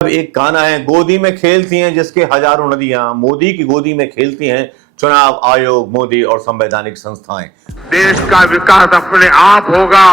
एक गाना है, गोदी में खेलती हैं जिसके हजारों नदियां, मोदी की गोदी में खेलती हैं चुनाव आयोग, मोदी और संवैधानिक संस्थाएं। देश का विकास अपने आप होगा।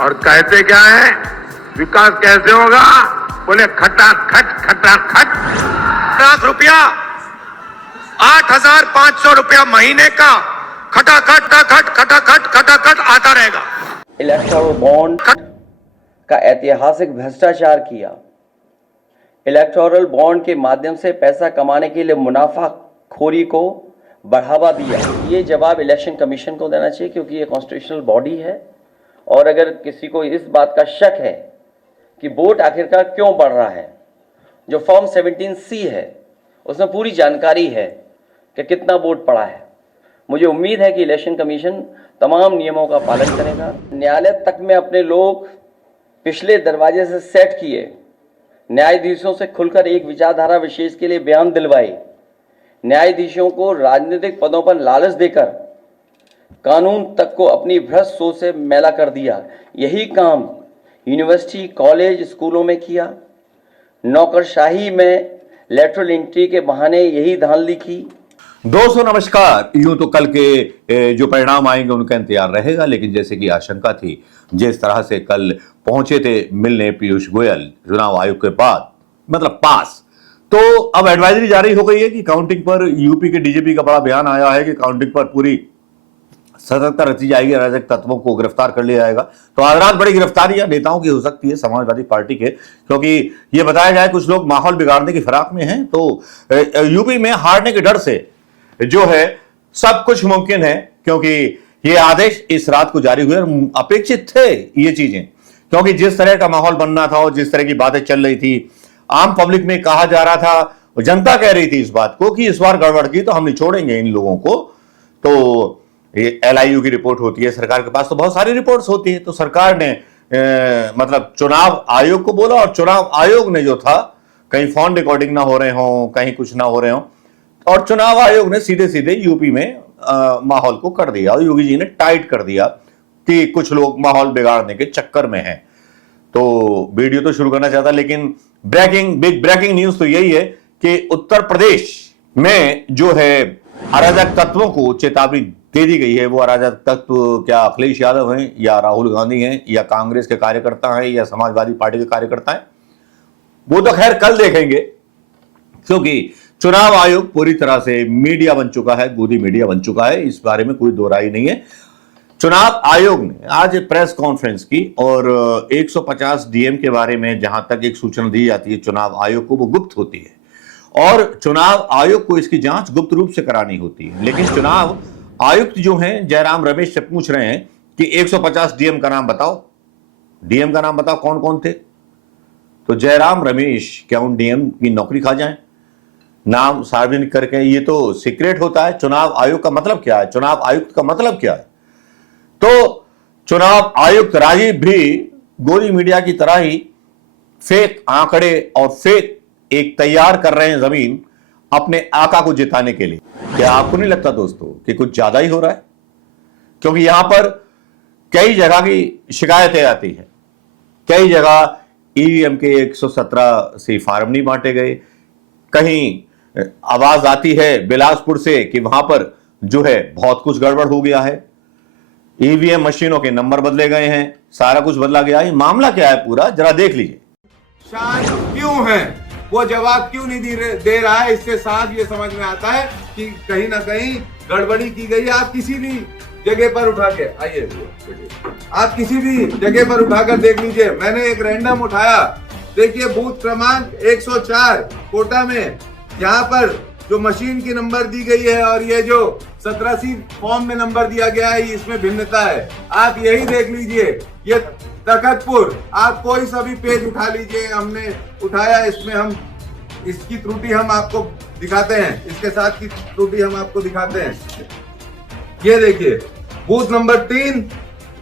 और कहते क्या है, विकास कैसे होगा? बोले खटाखट खटाखट। ₹1,00,000 ₹8,500 महीने का खटाखट खटाखट खटाखट खटाखट आता रहेगा। इलेक्टोरल बॉन्ड का ऐतिहासिक भ्रष्टाचार किया। इलेक्टोरल बॉन्ड के माध्यम से पैसा कमाने के लिए मुनाफाखोरी को बढ़ावा दिया। ये जवाब इलेक्शन कमीशन को देना चाहिए, क्योंकि ये कॉन्स्टिट्यूशनल बॉडी है। और अगर किसी को इस बात का शक है कि वोट आखिरकार क्यों बढ़ रहा है, जो फॉर्म 17C है उसमें पूरी जानकारी है कि कितना वोट पड़ा है। मुझे उम्मीद है कि इलेक्शन कमीशन तमाम नियमों का पालन करेगा। न्यायालय तक में अपने लोग पिछले दरवाजे से सेट किए, न्यायाधीशों से खुलकर एक विचारधारा विशेष के लिए बयान दिलवाए, न्यायाधीशों को राजनीतिक पदों पर लालच देकर कानून तक को अपनी भ्रष्ट सोच से मैला कर दिया। यही काम यूनिवर्सिटी, कॉलेज, स्कूलों में किया। नौकरशाही में लेटरल एंट्री के बहाने यही धांधली की। दोस्तों नमस्कार। यूं तो कल के जो परिणाम आएंगे उनका इंतजार रहेगा, लेकिन जैसे कि आशंका थी, जिस तरह से कल पहुंचे थे मिलने पीयूष गोयल चुनाव आयोग के बाद, मतलब पास, तो अब एडवाइजरी जारी हो गई है कि काउंटिंग पर यूपी के डीजीपी का बड़ा बयान आया है कि काउंटिंग पर पूरी सतर्कता रखी जाएगी, अराजक तत्वों को गिरफ्तार कर लिया जाएगा। तो आज रात बड़ी गिरफ्तारियां नेताओं की हो सकती है समाजवादी पार्टी के, क्योंकि ये बताया जाए कुछ लोग माहौल बिगाड़ने की फिराक में हैं। तो यूपी में हारने के डर से जो है सब कुछ मुमकिन है, क्योंकि ये आदेश इस रात को जारी हुए और अपेक्षित थे ये चीजें, क्योंकि जिस तरह का माहौल बनना था और जिस तरह की बातें चल रही थी, आम पब्लिक में कहा जा रहा था, जनता कह रही थी इस बात को कि इस बार गड़बड़ की तो हम नहीं छोड़ेंगे इन लोगों को। तो ये LIU की रिपोर्ट होती है, सरकार के पास तो बहुत सारी रिपोर्ट्स होती है। तो सरकार ने मतलब चुनाव आयोग को बोला, और चुनाव आयोग ने जो था, कहीं फोन रिकॉर्डिंग ना हो रहे हो, कहीं कुछ ना हो रहे हो, और चुनाव आयोग ने सीधे सीधे यूपी में माहौल को कर दिया और योगी जी ने टाइट कर दिया कि कुछ लोग माहौल बिगाड़ने के चक्कर में हैं। तो वीडियो तो शुरू करना चाहता, लेकिन बिग ब्रेकिंग न्यूज तो यही है कि उत्तर प्रदेश में जो है अराजक तत्वों को चेतावनी दे दी गई है। वो अराजक तत्व क्या अखिलेश यादव हैं, या राहुल गांधी हैं, या कांग्रेस के कार्यकर्ता हैं, या समाजवादी पार्टी के कार्यकर्ता हैं, वो तो खैर कल देखेंगे, क्योंकि चुनाव आयोग पूरी तरह से मीडिया बन चुका है, गोदी मीडिया बन चुका है, इस बारे में कोई दो राय नहीं है। चुनाव आयोग ने आज प्रेस कॉन्फ्रेंस की और 150 DM के बारे में जहां तक एक सूचना दी जाती है चुनाव आयोग को, वो गुप्त होती है और चुनाव आयोग को इसकी जांच गुप्त रूप से करानी होती है। लेकिन चुनाव आयुक्त जो हैं जयराम रमेश से पूछ रहे हैं कि 150 DM का नाम बताओ, DM का नाम बताओ कौन कौन थे। तो जयराम रमेश क्या उन DM की नौकरी खा जाएं, नाम सार्वजनिक करके? ये तो सीक्रेट होता है। चुनाव आयोग का मतलब क्या है, चुनाव आयुक्त का मतलब क्या है? तो चुनाव आयुक्त राजीव भी गोदी मीडिया की तरह ही फेक आंकड़े और फेक एक तैयार कर रहे हैं जमीन अपने आका को जिताने के लिए। क्या आपको नहीं लगता दोस्तों कि कुछ ज्यादा ही हो रहा है? क्योंकि यहां पर कई जगह की शिकायतें आती हैं, कई जगह EVM के 117 से फार्म नहीं बांटे गए, कहीं आवाज आती है बिलासपुर से कि वहां पर जो है बहुत कुछ गड़बड़ हो गया है, EVM मशीनों के नंबर बदले गए हैं, सारा कुछ बदला गया है। मामला क्या है पूरा जरा देख लीजिए। शान क्यों है, वो जवाब क्यों नहीं दे रहा है, इससे साफ ये समझ में आता है कि कहीं ना कहीं गड़बड़ी की गई है। आप किसी भी जगह पर उठा के आइए, आप किसी भी जगह पर उठाकर देख लीजिए। मैंने एक रैंडम उठाया, देखिए बूथ क्रमांक 104 कोटा में, यहाँ पर जो मशीन की नंबर दी गई है और ये जो 17C फॉर्म में नंबर दिया गया है, इसमें भिन्नता है। आप यही देख लीजिए, ये तखतपुर, आप कोई सा भी पेज उठा लीजिए, हमने उठाया, इसमें हम इसकी त्रुटि हम आपको दिखाते हैं, इसके साथ की त्रुटि हम आपको दिखाते हैं। ये देखिए बूथ नंबर 3,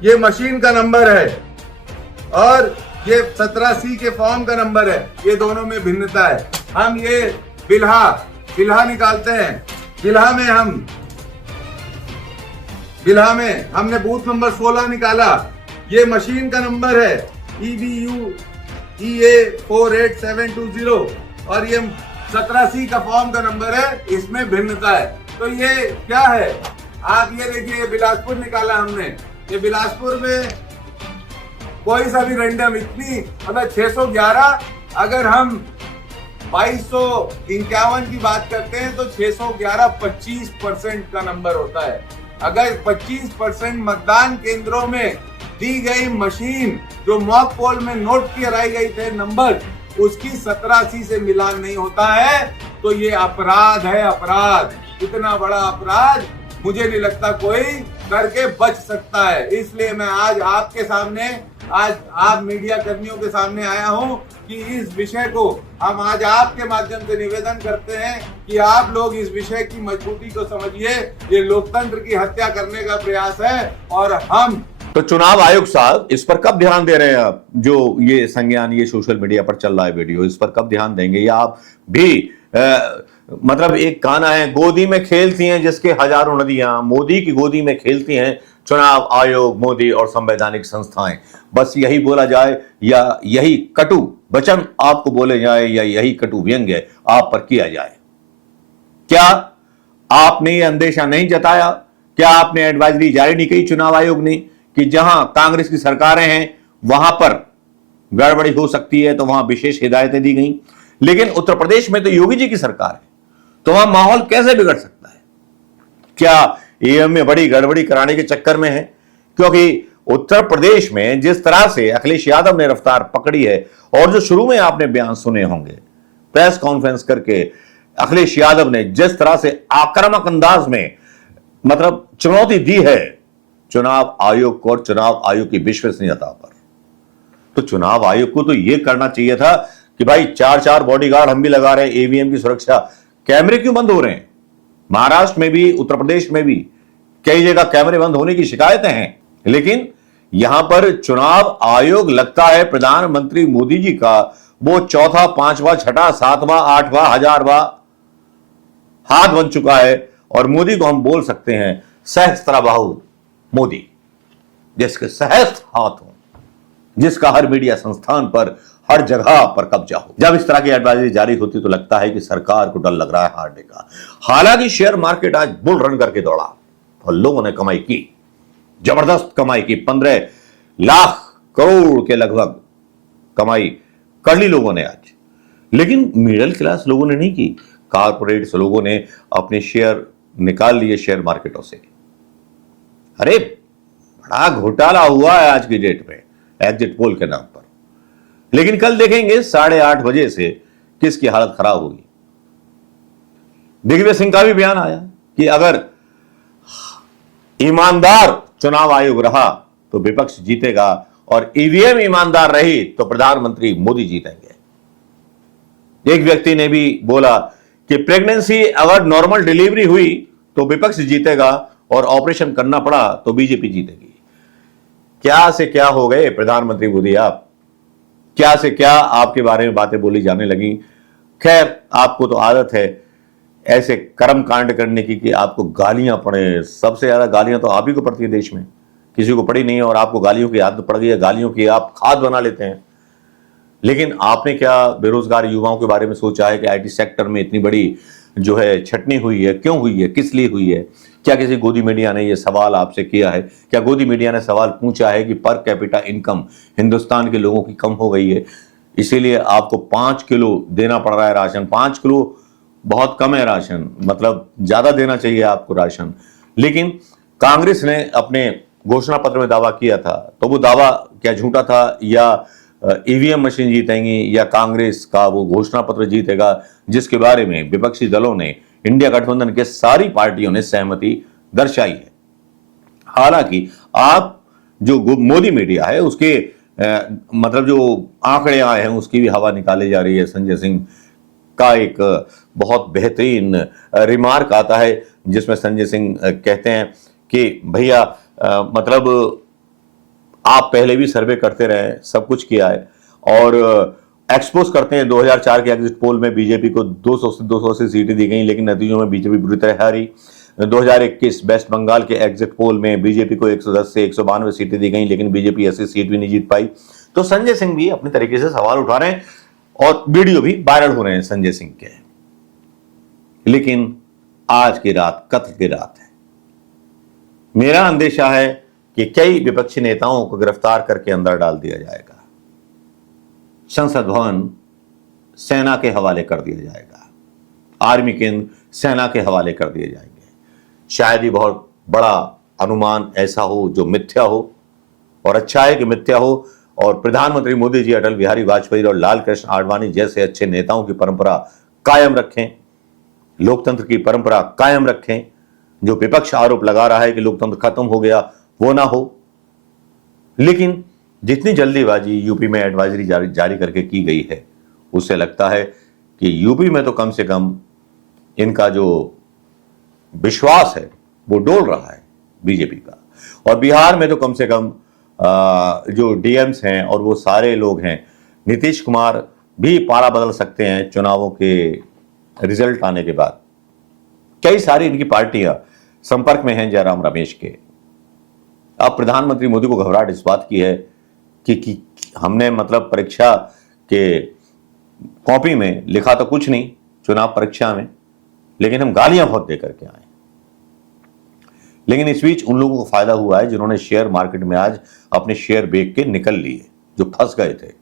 ये मशीन का नंबर है और ये 17C के फॉर्म का नंबर है, ये दोनों में भिन्नता है। हम ये बिल्हा निकालते हैं, बिल्हा में हमने बूथ नंबर 16 निकाला, ये मशीन का नंबर है EBU EA48720 और ये 17C का फॉर्म का नंबर है, इसमें भिन्नता है। तो ये क्या है, आप ये देखिए, बिलासपुर निकाला हमने, ये बिलासपुर में कोई सा भी रैंडम इतनी मतलब 611, अगर हम 2251 की बात करते हैं तो 611 25% का नंबर होता है। अगर 25% मतदान केंद्रों में दी गई मशीन जो मॉक पोल में नोट कराई गई थे नंबर, उसकी 17C से मिलान नहीं होता है तो ये अपराध है, अपराध। इतना बड़ा अपराध मुझे नहीं लगता कोई करके बच सकता है। इसलिए मैं आज आपके सामने, आज आप मीडिया कर्मियों के सामने आया हूं कि इस विषय को हम आज आपके माध्यम से निवेदन करते हैं कि आप लोग इस विषय की मजबूती को समझिए। ये लोकतंत्र की हत्या करने का प्रयास है और हम तो चुनाव आयोग साहब इस पर कब ध्यान दे रहे हैं आप? जो ये संज्ञान, ये सोशल मीडिया पर चल रहा है वीडियो, इस पर कब ध्यान देंगे? या आप भी मतलब एक गाना है, गोदी में खेलती हैं जिसके हजारों नदियां, मोदी की गोदी में खेलती हैं चुनाव आयोग, मोदी और संवैधानिक संस्थाएं। बस यही बोला जाए या यही कटु वचन आपको बोले जाए या यही कटु व्यंग्य आप पर किया जाए? क्या आपने ये अंदेशा नहीं जताया? क्या आपने एडवाइजरी जारी नहीं की चुनाव आयोग ने कि जहां कांग्रेस की सरकारें हैं वहां पर गड़बड़ी हो सकती है, तो वहां विशेष हिदायतें दी गई? लेकिन उत्तर प्रदेश में तो योगी जी की सरकार है, तो वहां माहौल कैसे बिगड़ सकता है? क्या ईवीएम में बड़ी गड़बड़ी कराने के चक्कर में है? क्योंकि उत्तर प्रदेश में जिस तरह से अखिलेश यादव ने रफ्तार पकड़ी है, और जो शुरू में आपने बयान सुने होंगे, प्रेस कॉन्फ्रेंस करके अखिलेश यादव ने जिस तरह से आक्रामक अंदाज में मतलब चुनौती दी है चुनाव आयोग को और चुनाव आयोग की विश्वसनीयता पर, तो चुनाव आयोग को तो यह करना चाहिए था कि भाई 4-4 बॉडीगार्ड हम भी लगा रहे हैं, ईवीएम की सुरक्षा, कैमरे क्यों बंद हो रहे हैं? महाराष्ट्र में भी, उत्तर प्रदेश में भी कई जगह कैमरे बंद होने की शिकायतें हैं, लेकिन यहां पर चुनाव आयोग लगता है प्रधानमंत्री मोदी जी का वो चौथा, पांचवा, छठा, सातवां, आठवां, 1000वां हाथ बन चुका है। और मोदी को हम बोल सकते हैं सहस्त्राबाहु मोदी, जिसके सहस्त्र हाथ हो, जिसका हर मीडिया संस्थान पर, हर जगह पर कब्जा हो। जब इस तरह की एडवाइजरी जारी होती तो लगता है कि सरकार को डर लग रहा है हारने का। हालांकि शेयर मार्केट आज बुल रन करके दौड़ा और लोगों ने कमाई की, जबरदस्त कमाई की, 15 लाख करोड़ के लगभग कमाई कर ली लोगों ने आज। लेकिन मिडिल क्लास लोगों ने नहीं की, कारपोरेट्स लोगों ने अपने शेयर निकाल लिए शेयर मार्केटों से। अरे बड़ा घोटाला हुआ है आज की डेट में एग्जिट पोल के नाम पर। लेकिन कल देखेंगे 8:30 बजे से किसकी हालत खराब होगी। दिग्विजय सिंह का भी बयान आया कि अगर ईमानदार चुनाव आयोग रहा तो विपक्ष जीतेगा और ईवीएम ईमानदार रही तो प्रधानमंत्री मोदी जीतेंगे। एक व्यक्ति ने भी बोला कि प्रेगनेंसी अगर नॉर्मल डिलीवरी हुई तो विपक्ष जीतेगा और ऑपरेशन करना पड़ा तो बीजेपी जीतेगी। क्या से क्या हो गए प्रधानमंत्री मोदी आप? क्या से क्या आपके बारे में बातें बोली जाने लगी। खैर, आपको तो आदत है ऐसे कर्म कांड करने की कि आपको गालियां पड़े। सबसे ज्यादा गालियां तो आप ही को पड़ती है देश में, किसी को पड़ी नहीं है और आपको गालियों की आदत पड़ गई है, गालियों की आप खाद बना लेते हैं। लेकिन आपने क्या बेरोजगार युवाओं के बारे में सोचा है कि आईटी सेक्टर में इतनी बड़ी जो है छटनी हुई है, क्यों हुई है, किस लिए हुई है? क्या किसी गोदी मीडिया ने यह सवाल आपसे किया है? क्या गोदी मीडिया ने सवाल पूछा है कि पर कैपिटा इनकम हिंदुस्तान के लोगों की कम हो गई है, इसीलिए आपको 5 किलो देना पड़ रहा है राशन? 5 किलो बहुत कम है राशन, मतलब ज्यादा देना चाहिए आपको राशन। लेकिन कांग्रेस ने अपने घोषणा पत्र में दावा किया था, तो वो दावा क्या झूठा था या ईवीएम मशीन जीतेंगी या कांग्रेस का वो घोषणा पत्र जीतेगा, जिसके बारे में विपक्षी दलों ने, इंडिया गठबंधन के सारी पार्टियों ने सहमति दर्शाई है। हालांकि आप जो मोदी मीडिया है उसके मतलब जो आंकड़े आए हैं उसकी भी हवा निकाली जा रही है। संजय सिंह का एक बहुत बेहतरीन रिमार्क आता है जिसमें संजय सिंह कहते हैं कि भैया मतलब आप पहले भी सर्वे करते रहे, सब कुछ किया है और एक्सपोज करते हैं 2004 के एग्जिट पोल में बीजेपी को 200 से 280 सीटें दी गई, लेकिन नतीजों में बीजेपी बुरी तरह हारी। 2021 वेस्ट बंगाल के एग्जिट पोल में बीजेपी को 110 से 192 सीटें दी गई, लेकिन बीजेपी 80 सीट भी नहीं जीत पाई। तो संजय सिंह भी अपने तरीके से सवाल उठा रहे हैं और वीडियो भी वायरल हो रहे हैं संजय सिंह के। लेकिन आज की रात कत्ल की रात है। मेरा अंदेशा है कि कई विपक्षी नेताओं को गिरफ्तार करके अंदर डाल दिया जाएगा, संसद भवन सेना के हवाले कर दिया जाएगा, आर्मी केंद्र सेना के हवाले कर दिए जाएंगे। शायद ही बहुत बड़ा अनुमान ऐसा हो जो मिथ्या हो, और अच्छा है कि मिथ्या हो, और प्रधानमंत्री मोदी जी अटल बिहारी वाजपेयी और लाल कृष्ण आडवाणी जैसे अच्छे नेताओं की परंपरा कायम रखें, लोकतंत्र की परंपरा कायम रखें। जो विपक्ष आरोप लगा रहा है कि लोकतंत्र खत्म हो गया, वो ना हो। लेकिन जितनी जल्दीबाजी यूपी में एडवाइजरी जारी करके की गई है, उससे लगता है कि यूपी में तो कम से कम इनका जो विश्वास है वो डोल रहा है बीजेपी का, और बिहार में तो कम से कम जो डीएम्स हैं और वो सारे लोग हैं, नीतीश कुमार भी पारा बदल सकते हैं चुनावों के रिजल्ट आने के बाद। कई सारी इनकी पार्टियां संपर्क में हैं जयराम रमेश के। अब प्रधानमंत्री मोदी को घबराहट इस बात की है कि हमने मतलब परीक्षा के कॉपी में लिखा तो कुछ नहीं चुनाव परीक्षा में, लेकिन हम गालियां बहुत दे करके आए। लेकिन इस बीच उन लोगों को फायदा हुआ है जिन्होंने शेयर मार्केट में आज अपने शेयर बेच के निकल लिए, जो फंस गए थे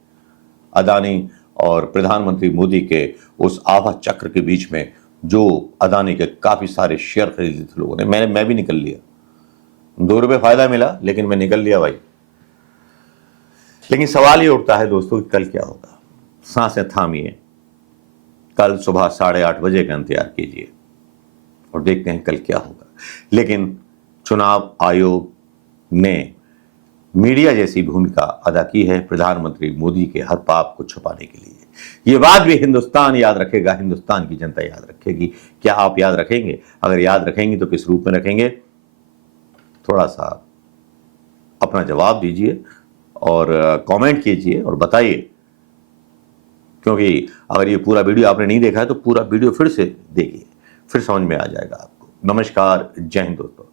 अदानी और प्रधानमंत्री मोदी के उस आभा चक्र के बीच में। जो अदानी के काफी सारे शेयर खरीदे थे लोगों ने, मैं भी निकल लिया। 2 रुपए फायदा मिला लेकिन मैं निकल लिया भाई। लेकिन सवाल ये उठता है दोस्तों कि कल क्या होगा। सांसें थामिए, कल सुबह 8:30 बजे का इंतजार कीजिए और देखते हैं कल क्या होगा। लेकिन चुनाव आयोग ने मीडिया जैसी भूमिका अदा की है प्रधानमंत्री मोदी के हर पाप को छुपाने के लिए। ये बात भी हिंदुस्तान याद रखेगा, हिंदुस्तान की जनता याद रखेगी। क्या आप याद रखेंगे? अगर याद रखेंगे तो किस रूप में रखेंगे? थोड़ा सा अपना जवाब दीजिए और कमेंट कीजिए और बताइए, क्योंकि अगर ये पूरा वीडियो आपने नहीं देखा है तो पूरा वीडियो फिर से देखिए, फिर समझ में आ जाएगा आपको। नमस्कार, जय हिंद दोस्तों।